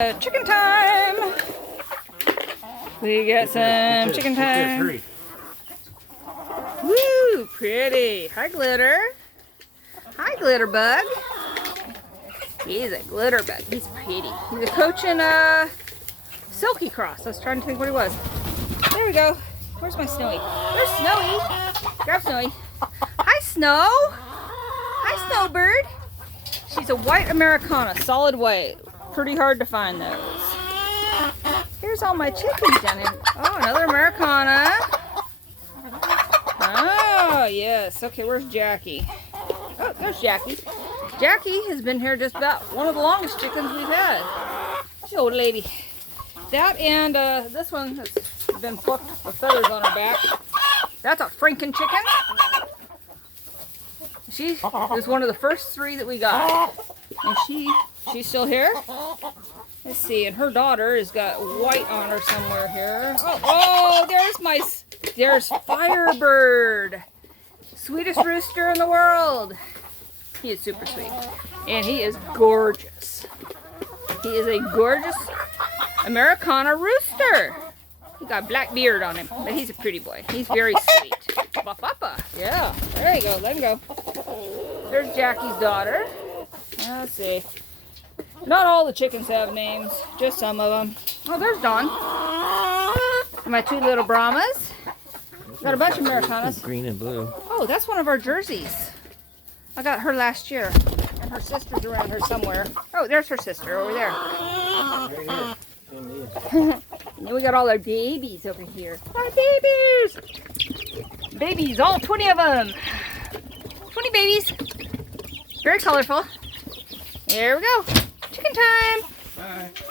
Chicken time! We got some chicken time. Woo! Pretty. Hi, Glitter. Hi, Glitter Bug. He's a glitter bug. He's pretty. He's a coaching Silky Cross. I was trying to think what he was. There we go. Where's my Snowy? There's Snowy. Grab Snowy. Hi, Snow. Hi, Snowbird. She's a white Americana, solid white. Pretty hard to find those. Here's all my chickens down here. Oh, another Americana. Oh, yes. Okay, where's Jackie? Oh, there's Jackie. Jackie has been here just about one of the longest chickens we've had. She's an old lady. That and this one has been plucked with feathers on her back. That's a Franken chicken. She was one of the first 3 that we got. And she's still here. Let's see, and her daughter has got white on her somewhere here. Oh, there's Firebird. Sweetest rooster in the world. He is super sweet. And he is gorgeous. He is a gorgeous Americana rooster. He got a black beard on him, but he's a pretty boy. He's very sweet. Papa. Yeah, there you go. Let him go. There's Jackie's daughter. Let's see. Not all the chickens have names, just some of them. Oh, there's Dawn. And my 2 little Brahmas. Got a bunch of Americanas. Green and blue. Oh, that's one of our jerseys. I got her last year. And her sister's around here somewhere. Oh, there's her sister over there. And then we got all our babies over here. Our babies! Babies, all 20 of them. 20 babies. Very colorful. Here we go. Chicken time. Bye.